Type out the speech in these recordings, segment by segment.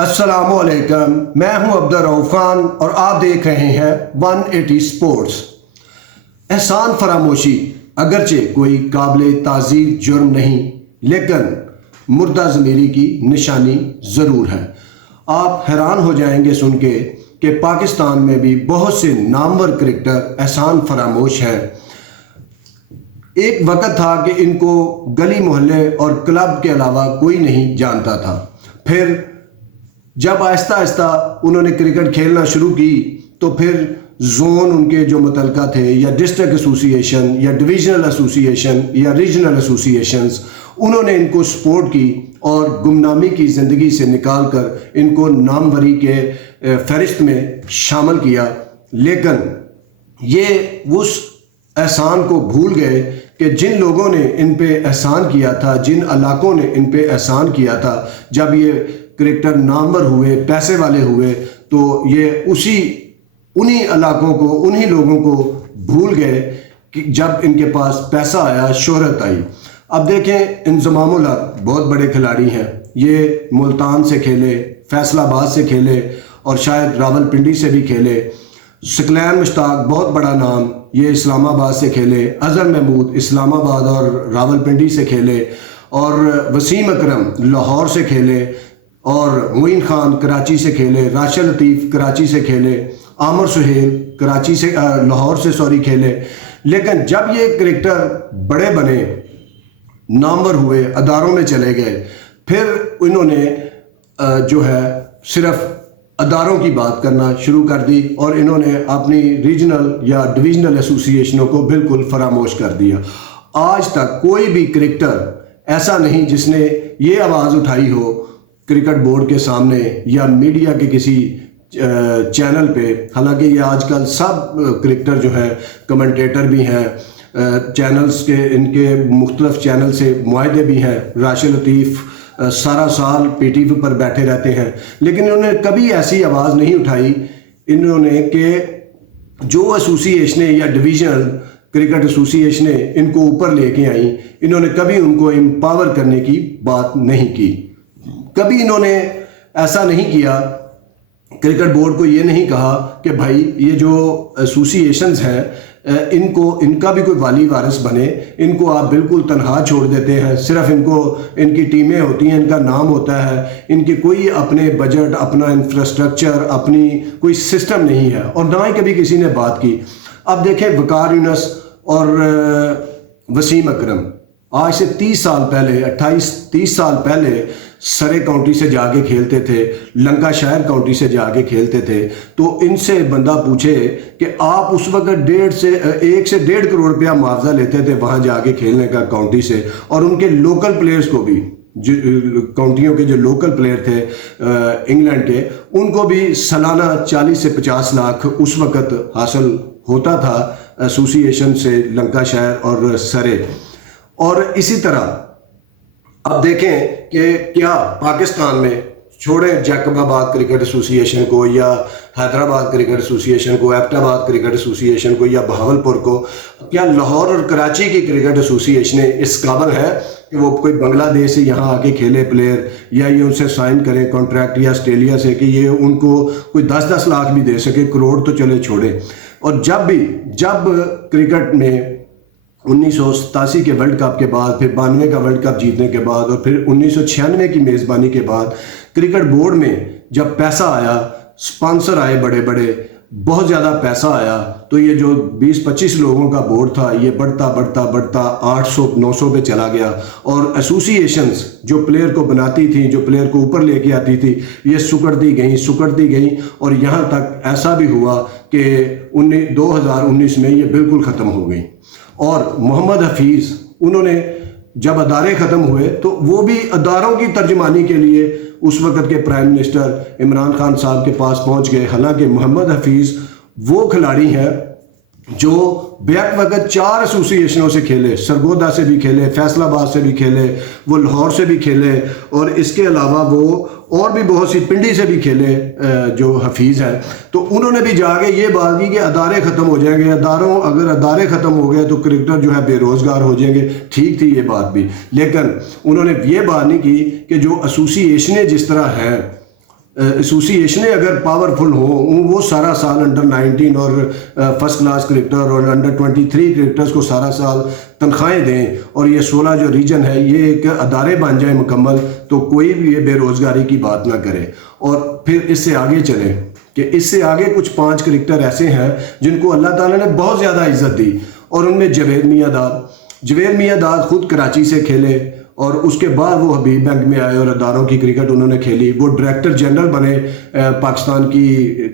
السلام علیکم، میں ہوں عبدالرؤف خان اور آپ دیکھ رہے ہیں 180 سپورٹس۔ احسان فراموشی اگرچہ کوئی قابل تعزیر جرم نہیں، لیکن مردہ ضمیری کی نشانی ضرور ہے۔ آپ حیران ہو جائیں گے سن کے کہ پاکستان میں بھی بہت سے نامور کرکٹر احسان فراموش ہیں۔ ایک وقت تھا کہ ان کو گلی محلے اور کلب کے علاوہ کوئی نہیں جانتا تھا۔ پھر جب آہستہ آہستہ انہوں نے کرکٹ کھیلنا شروع کی تو پھر زون ان کے جو متعلقہ تھے یا ڈسٹرکٹ ایسوسی ایشن یا ڈویژنل ایسوسی ایشن یا ریجنل ایسوسی ایشنز، انہوں نے ان کو سپورٹ کی اور گمنامی کی زندگی سے نکال کر ان کو ناموری کے فہرست میں شامل کیا، لیکن یہ اس احسان کو بھول گئے کہ جن لوگوں نے ان پہ احسان کیا تھا، جن علاقوں نے ان پہ احسان کیا تھا، جب یہ کرکٹر نامور ہوئے، پیسے والے ہوئے، تو یہ انہی علاقوں کو، انہی لوگوں کو بھول گئے کہ جب ان کے پاس پیسہ آیا، شہرت آئی۔ اب دیکھیں، انضمام الحق بہت بڑے کھلاڑی ہیں، یہ ملتان سے کھیلے، فیصل آباد سے کھیلے اور شاید راول پنڈی سے بھی کھیلے۔ ثقلین مشتاق بہت بڑا نام، یہ اسلام آباد سے کھیلے۔ اظہر محمود اسلام آباد اور راول پنڈی سے کھیلے، اور وسیم اکرم لاہور سے کھیلے، اور معین خان کراچی سے کھیلے، راشد لطیف کراچی سے کھیلے، عامر سہیل لاہور سے کھیلے۔ لیکن جب یہ کرکٹر بڑے بنے، نامور ہوئے، اداروں میں چلے گئے، پھر انہوں نے جو ہے صرف اداروں کی بات کرنا شروع کر دی اور انہوں نے اپنی ریجنل یا ڈویژنل ایسوسی ایشنوں کو بالکل فراموش کر دیا۔ آج تک کوئی بھی کرکٹر ایسا نہیں جس نے یہ آواز اٹھائی ہو کرکٹ بورڈ کے سامنے یا میڈیا کے کسی چینل پہ، حالانکہ یہ آج کل سب کرکٹر جو ہیں کمنٹیٹر بھی ہیں، چینلز کے، ان کے مختلف چینل سے معاہدے بھی ہیں۔ راشد لطیف سارا سال پی ٹی وی پر بیٹھے رہتے ہیں، لیکن انہوں نے کبھی ایسی آواز نہیں اٹھائی انہوں نے کہ جو ایسوسی ایشنیں یا ڈویژنل کرکٹ ایسوسی ایشنیں ان کو اوپر لے کے آئیں، انہوں نے کبھی ان کو امپاور کرنے کی بات نہیں کی۔ کبھی انہوں نے ایسا نہیں کیا، کرکٹ بورڈ کو یہ نہیں کہا کہ بھائی یہ جو ایسوسی ایشنز ہیں ان کا بھی کوئی والی وارث بنے، ان کو آپ بالکل تنہا چھوڑ دیتے ہیں، صرف ان کی ٹیمیں ہوتی ہیں، ان کا نام ہوتا ہے، ان کی کوئی اپنے بجٹ، اپنا انفراسٹرکچر، اپنی کوئی سسٹم نہیں ہے، اور نہ ہی کبھی کسی نے بات کی۔ اب دیکھیں وقار یونس اور وسیم اکرم آج سے 30 سال پہلے، 28-30 سال پہلے سرے کاؤنٹی سے جا کے کھیلتے تھے، لنکا شائر کاؤنٹی سے جا کے کھیلتے تھے۔ تو ان سے بندہ پوچھے کہ آپ اس وقت 1 سے 1.5 کروڑ روپیہ معاوضہ لیتے تھے وہاں جا کے کھیلنے کا کاؤنٹی سے، اور ان کے لوکل پلیئرز کو بھی، کاؤنٹیوں کے جو لوکل پلیئر تھے انگلینڈ کے، ان کو بھی سالانہ 40 سے 50 لاکھ اس وقت حاصل ہوتا تھا ایسوسی ایشن سے، لنکا شائر اور سرے۔ اور اسی طرح اب دیکھیں کہ کیا پاکستان میں، چھوڑیں جیکب آباد کرکٹ ایسوسی ایشن کو یا حیدرآباد کرکٹ ایسوسی ایشن کو، ایبٹ آباد کرکٹ ایسوسی ایشن کو یا بہاولپور کو، کیا لاہور اور کراچی کی کرکٹ ایسوسی ایشنیں اس قابل ہے کہ وہ کوئی بنگلہ دیش سے یہاں آ کے کھیلے پلیئر، یا یہ ان سے سائن کریں کانٹریکٹ، یا آسٹریلیا سے کہ یہ ان کو کوئی 10-10 لاکھ بھی دے سکے، کروڑ تو چلے چھوڑیں۔ اور جب کرکٹ میں 1987 کے ورلڈ کپ کے بعد، پھر 92 کا ورلڈ کپ جیتنے کے بعد، اور پھر 1996 کی میزبانی کے بعد کرکٹ بورڈ میں جب پیسہ آیا، سپانسر آئے بڑے بڑے، بہت زیادہ پیسہ آیا، تو یہ جو 20-25 لوگوں کا بورڈ تھا یہ بڑھتا 800-900 پہ چلا گیا، اور ایسوسی ایشنز جو پلیئر کو بناتی تھیں، جو پلیئر کو اوپر لے کے آتی تھی، یہ سکڑتی گئیں، اور یہاں تک ایسا بھی ہوا کہ 2019 میں یہ بالکل ختم ہو گئی۔ اور محمد حفیظ، انہوں نے جب ادارے ختم ہوئے تو وہ بھی اداروں کی ترجمانی کے لیے اس وقت کے پرائم منسٹر عمران خان صاحب کے پاس پہنچ گئے۔ حالانکہ محمد حفیظ وہ کھلاڑی ہیں جو بیک وقت 4 ایسوسی ایشنوں سے کھیلے، سرگودا سے بھی کھیلے، فیصل آباد سے بھی کھیلے، وہ لاہور سے بھی کھیلے، اور اس کے علاوہ وہ اور بھی بہت سی پنڈی سے بھی کھیلے جو حفیظ ہیں۔ تو انہوں نے بھی جا کے یہ بات کی کہ ادارے ختم ہو جائیں گے، اگر ادارے ختم ہو گئے تو کرکٹر جو ہے بے روزگار ہو جائیں گے۔ ٹھیک تھی یہ بات بھی، لیکن انہوں نے یہ بات نہیں کی کہ جو ایسوسی ایشنیں جس طرح ہیں ایسوسیشنیں اگر پاورفل ہوں وہ سارا سال انڈر 19 اور فرسٹ کلاس کرکٹر اور انڈر 23 کرکٹرز کو سارا سال تنخواہیں دیں اور یہ 16 جو ریجن ہے یہ ایک ادارے بن جائیں مکمل تو کوئی بھی یہ بے روزگاری کی بات نہ کرے. اور پھر اس سے آگے چلیں کہ اس سے آگے کچھ 5 کرکٹر ایسے ہیں جن کو اللہ تعالیٰ نے بہت زیادہ عزت دی اور ان میں جوید میاں داد خود کراچی سے کھیلے اور اس کے بعد وہ حبیب بینک میں آئے اور اداروں کی کرکٹ انہوں نے کھیلی. وہ ڈائریکٹر جنرل بنے پاکستان کی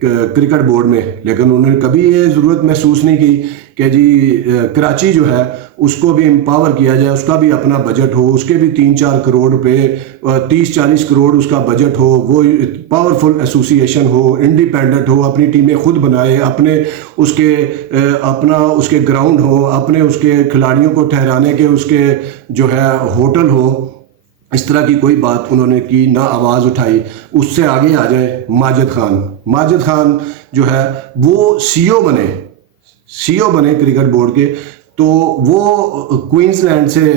کرکٹ بورڈ میں, لیکن انہوں نے کبھی یہ ضرورت محسوس نہیں کی کہ جی کراچی جو ہے اس کو بھی امپاور کیا جائے, اس کا بھی اپنا بجٹ ہو, اس کے بھی 3-4 کروڑ روپے 30-40 کروڑ اس کا بجٹ ہو, وہ پاورفل ایسوسیشن ہو, انڈیپینڈنٹ ہو, اپنی ٹیمیں خود بنائے, اپنے اس کے گراؤنڈ ہو, اپنے اس کے کھلاڑیوں کو ٹھہرانے کے اس کے جو ہے ہوٹل ہو. اس طرح کی کوئی بات انہوں نے کی نہ, آواز اٹھائی. اس سے آگے آ جائیں ماجد خان جو ہے وہ سی او بنے کرکٹ بورڈ کے. تو وہ کوئنز لینڈ سے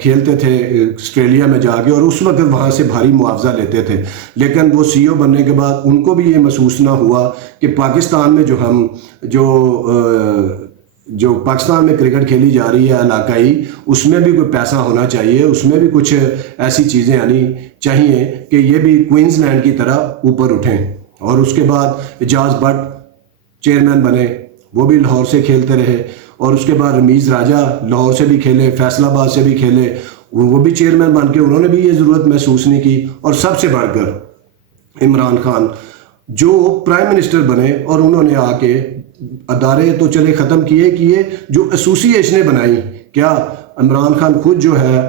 کھیلتے تھے آسٹریلیا میں جا کے اور اس وقت وہاں سے بھاری معاوضہ لیتے تھے, لیکن وہ سی او بننے کے بعد ان کو بھی یہ محسوس نہ ہوا کہ پاکستان میں جو پاکستان میں کرکٹ کھیلی جا رہی ہے علاقائی, اس میں بھی کوئی پیسہ ہونا چاہیے, اس میں بھی کچھ ایسی چیزیں آنی چاہیے کہ یہ بھی کوئنز لینڈ کی طرح اوپر اٹھیں. اور اس کے بعد اعجاز بٹ چیئرمین بنے, وہ بھی لاہور سے کھیلتے رہے. اور اس کے بعد رمیز راجہ لاہور سے بھی کھیلے, فیصل آباد سے بھی کھیلے, وہ بھی چیئرمین بن کے انہوں نے بھی یہ ضرورت محسوس نہیں کی. اور سب سے بڑھ کر عمران خان جو پرائم منسٹر بنے اور انہوں نے آ کے ادارے تو چلے ختم کیے, جو ایسوسیشنیں بنائیں. کیا عمران خان خود جو ہے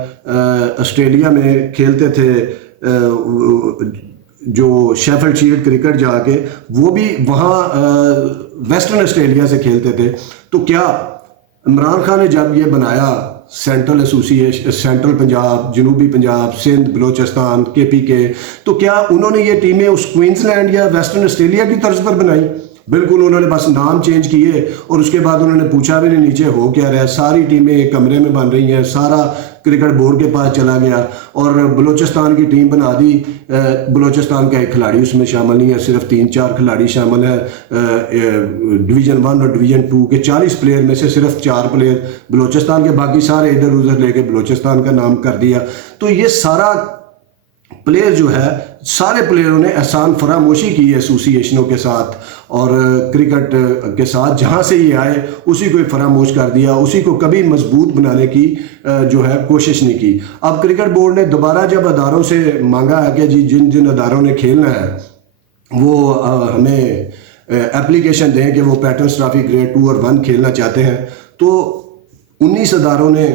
آسٹریلیا میں کھیلتے تھے, جو شیفلڈ شیلڈ کرکٹ جا کے, وہ بھی وہاں ویسٹرن آسٹریلیا سے کھیلتے تھے. تو کیا عمران خان نے جب یہ بنایا سینٹرل ایسوسیشن, سینٹرل پنجاب, جنوبی پنجاب, سندھ, بلوچستان, KPK, تو کیا انہوں نے یہ ٹیمیں اس کوئنز لینڈ یا ویسٹرن آسٹریلیا کی طرز پر بنائی؟ بالکل انہوں نے بس نام چینج کیے اور اس کے بعد انہوں نے پوچھا بھی نہیں نیچے ہو کیا رہا ہے. ساری ٹیمیں ایک کمرے میں بن رہی ہیں, سارا کرکٹ بورڈ کے پاس چلا گیا اور بلوچستان کی ٹیم بنا دی. بلوچستان کا ایک کھلاڑی اس میں شامل نہیں ہے, صرف 3-4 کھلاڑی شامل ہیں. ڈویژن 1 اور ڈویژن 2 کے 40 پلیئر میں سے صرف 4 پلیئر بلوچستان کے, باقی سارے ادھر ادھر لے کے بلوچستان کا نام کر دیا. تو یہ سارا پلیئر جو ہے, سارے پلیئروں نے احسان فراموشی کی ایسوسیشنوں کے ساتھ اور کرکٹ کے ساتھ. جہاں سے یہ آئے اسی کو فراموش کر دیا, اسی کو کبھی مضبوط بنانے کی جو ہے کوشش نہیں کی. اب کرکٹ بورڈ نے دوبارہ جب اداروں سے مانگا ہے کہ جی جن اداروں نے کھیلنا ہے وہ ہمیں اپلیکیشن دیں کہ وہ پیٹرنز ٹرافی گریڈ 2 اور 1 کھیلنا چاہتے ہیں, تو 19 اداروں نے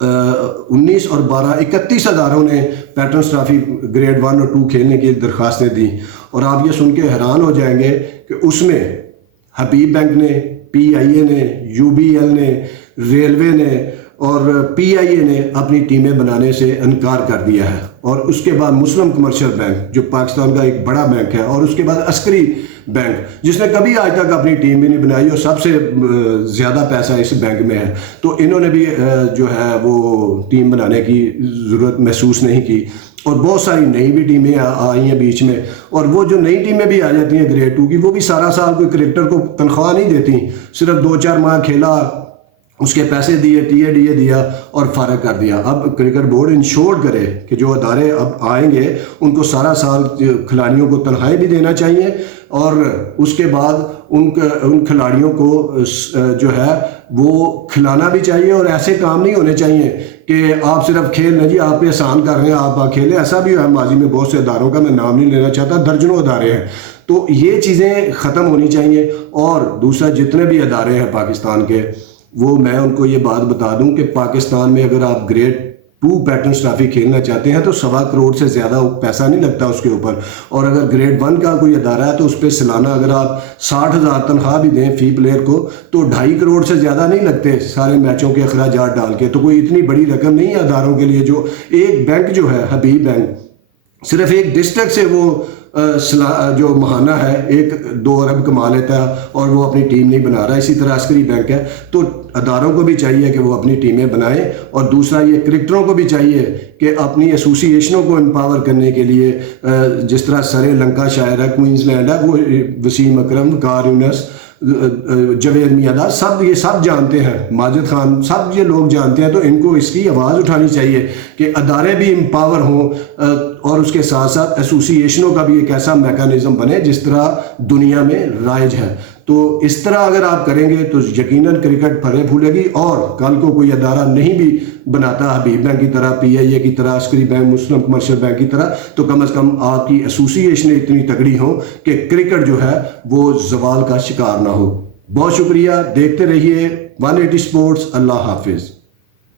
19 اور 12 31 اداروں نے پیٹرنز ٹرافی گریڈ 1 اور 2 کھیلنے کی درخواستیں دیں. اور آپ یہ سن کے حیران ہو جائیں گے کہ اس میں حبیب بینک نے, PIA نے, UBL نے, ریلوے نے اور PIA نے اپنی ٹیمیں بنانے سے انکار کر دیا ہے. اور اس کے بعد مسلم کمرشل بینک جو پاکستان کا ایک بڑا بینک ہے, اور اس کے بعد عسکری بینک جس نے کبھی آج تک اپنی ٹیم بھی نہیں بنائی اور سب سے زیادہ پیسہ اس بینک میں ہے, تو انہوں نے بھی جو ہے وہ ٹیم بنانے کی ضرورت محسوس نہیں کی. اور بہت ساری نئی بھی ٹیمیں آئی ہیں بیچ میں, اور وہ جو نئی ٹیمیں بھی آ جاتی ہیں گریڈ 2 کی, وہ بھی سارا سال کوئی کرکٹر کو تنخواہ نہیں دیتی, صرف 2-4 ماہ کھیلا, اس کے پیسے دیے, TADA دیا اور فارغ کر دیا. اب کرکٹ بورڈ انشور کرے کہ جو ادارے اب آئیں گے ان کو سارا سال کھلاڑیوں کو تنخواہیں بھی دینا چاہیے, اور اس کے بعد ان کھلاڑیوں کو جو ہے وہ کھلانا بھی چاہیے. اور ایسے کام نہیں ہونے چاہیے کہ آپ صرف کھیل لیں, جی آپ پہ احسان کر رہے ہیں آپ کھیلیں. ایسا بھی ہے ماضی میں بہت سے اداروں کا, میں نام نہیں لینا چاہتا, درجنوں ادارے ہیں. تو یہ چیزیں ختم ہونی چاہیے. اور دوسرا جتنے بھی ادارے ہیں پاکستان کے, وہ میں ان کو یہ بات بتا دوں کہ پاکستان میں اگر آپ گریڈ 2 پیٹرنز ٹرافی کھیلنا چاہتے ہیں تو 1.25 کروڑ سے زیادہ پیسہ نہیں لگتا اس کے اوپر. اور اگر گریڈ 1 کا کوئی ادارہ ہے تو اس پہ سالانہ اگر آپ 60,000 تنخواہ بھی دیں فی پلیئر کو تو 2.5 کروڑ سے زیادہ نہیں لگتے سارے میچوں کے اخراجات ڈال کے. تو کوئی اتنی بڑی رقم نہیں ہے اداروں کے لیے. جو ایک بینک جو ہے حبیب بینک, صرف ایک ڈسٹرکٹ سے وہ جو ماہانہ ہے 1-2 ارب کما لیتا ہے اور وہ اپنی ٹیم نہیں بنا رہا. اسی طرح عسکری بینک ہے. تو اداروں کو بھی چاہیے کہ وہ اپنی ٹیمیں بنائیں، اور دوسرا یہ کرکٹروں کو بھی چاہیے کہ اپنی ایسوسی ایشنوں کو امپاور کرنے کے لیے جس طرح سرے لنکا شائر ہے، کوئنز لینڈ ہے، وہ وسیم اکرم، کار یونس، جوید میاں سب یہ سب جانتے ہیں، ماجد خان، سب یہ لوگ جانتے ہیں. تو ان کو اس کی آواز اٹھانی چاہیے کہ ادارے بھی امپاور ہوں، اور اس کے ساتھ ساتھ ایسوسی ایشنوں کا بھی ایک ایسا میکانزم بنے جس طرح دنیا میں رائج ہے. تو اس طرح اگر آپ کریں گے تو یقیناً کرکٹ پھلے پھولے گی. اور کل کو کوئی ادارہ نہیں بھی بناتا حبیب بینک کی طرح، پی آئی اے کی طرح، عسکری بینک، مسلم کمرشل بینک کی طرح، تو کم از کم آپ کی ایسوسی ایشنیں اتنی تگڑی ہوں کہ کرکٹ جو ہے وہ زوال کا شکار نہ ہو. بہت شکریہ، دیکھتے رہیے 180 اسپورٹس. اللہ حافظ.